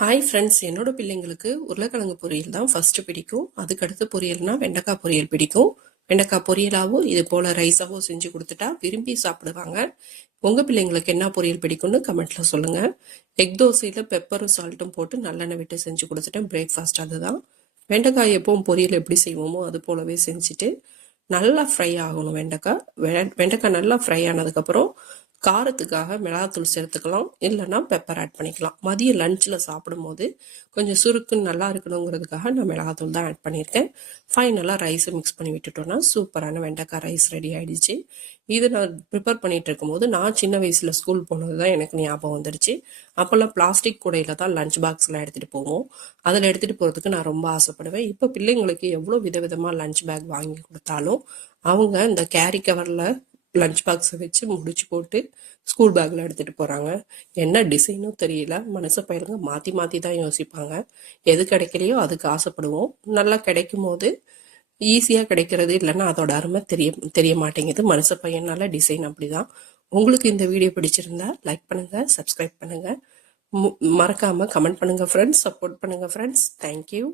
Hi friends, என்னோட பிள்ளைங்களுக்கு உருளைக்கிழங்கு பொரியல் தான் ஃபர்ஸ்ட் பிடிக்கும். அதுக்கடுத்து பொரியல்னா வெண்டைக்காய் பொரியல் பிடிக்கும். வெண்டைக்காய் பொரியலாகவும் இது போல ரைஸாகவும் செஞ்சு கொடுத்துட்டா விரும்பி சாப்பிடுவாங்க. உங்க பிள்ளைங்களுக்கு என்ன பொரியல் பிடிக்கும்னு கமெண்ட்ல சொல்லுங்க. எக் தோசையில பெப்பரும் சால்ட்டும் போட்டு நல்லெண்ணெய் விட்டு செஞ்சு கொடுத்துட்டேன். பிரேக்ஃபாஸ்ட் அதுதான். வெண்டைக்காய் எப்பவும் பொரியல் எப்படி செய்வோமோ அது போலவே செஞ்சுட்டு நல்லா ஃப்ரை ஆகணும். வெண்டைக்காய் நல்லா ஃப்ரை ஆனதுக்கப்புறம் காரத்துக்காக மிளகாத்தூள் சேர்த்துக்கலாம், இல்லைன்னா பெப்பர் ஆட் பண்ணிக்கலாம். மதியம் லஞ்சில் சாப்பிடும்போது கொஞ்சம் சுருக்குன்னு நல்லா இருக்கணுங்கிறதுக்காக நான் மிளகாத்தூள் தான் ஆட் பண்ணியிருக்கேன். ஃபைனலாக ரைஸை மிக்ஸ் பண்ணி விட்டுட்டோன்னா சூப்பரான வெண்டைக்காய் ரைஸ் ரெடி ஆகிடுச்சு. இது நான் ப்ரிப்பேர் பண்ணிகிட்டு இருக்கும்போது நான் சின்ன வயசில் ஸ்கூல் போனது தான் எனக்கு ஞாபகம் வந்துடுச்சு. அப்போல்லாம் பிளாஸ்டிக் கூடையில் தான் லஞ்ச் பாக்ஸில் எடுத்துகிட்டு போவோம். அதில் எடுத்துகிட்டு போகிறதுக்கு நான் ரொம்ப ஆசைப்படுவேன். இப்போ பிள்ளைங்களுக்கு எவ்வளோ விதவிதமாக லஞ்ச் பேக் வாங்கி கொடுத்தாலும் அவங்க இந்த கேரி கவரில் லஞ்ச் பாக்ஸை வச்சு முடிச்சு போட்டு ஸ்கூல் பேக்கில் எடுத்துகிட்டு போகிறாங்க. என்ன டிசைனும் தெரியல. மனசு பயிலுங்க மாற்றி மாற்றி தான் யோசிப்பாங்க. எது கிடைக்கலையோ அதுக்கு ஆசைப்படுவோம். நல்லா கிடைக்கும் போது ஈஸியாக கிடைக்கிறது, இல்லைன்னா அதோட அருமை தெரிய மாட்டேங்குது. மனசு பையனால டிசைன் அப்படிதான். உங்களுக்கு இந்த வீடியோ பிடிச்சிருந்தா லைக் பண்ணுங்கள், சப்ஸ்கிரைப் பண்ணுங்கள், மறக்காமல் கமெண்ட் பண்ணுங்கள் ஃப்ரெண்ட்ஸ், சப்போர்ட் பண்ணுங்கள் ஃப்ரெண்ட்ஸ். தேங்க்யூ.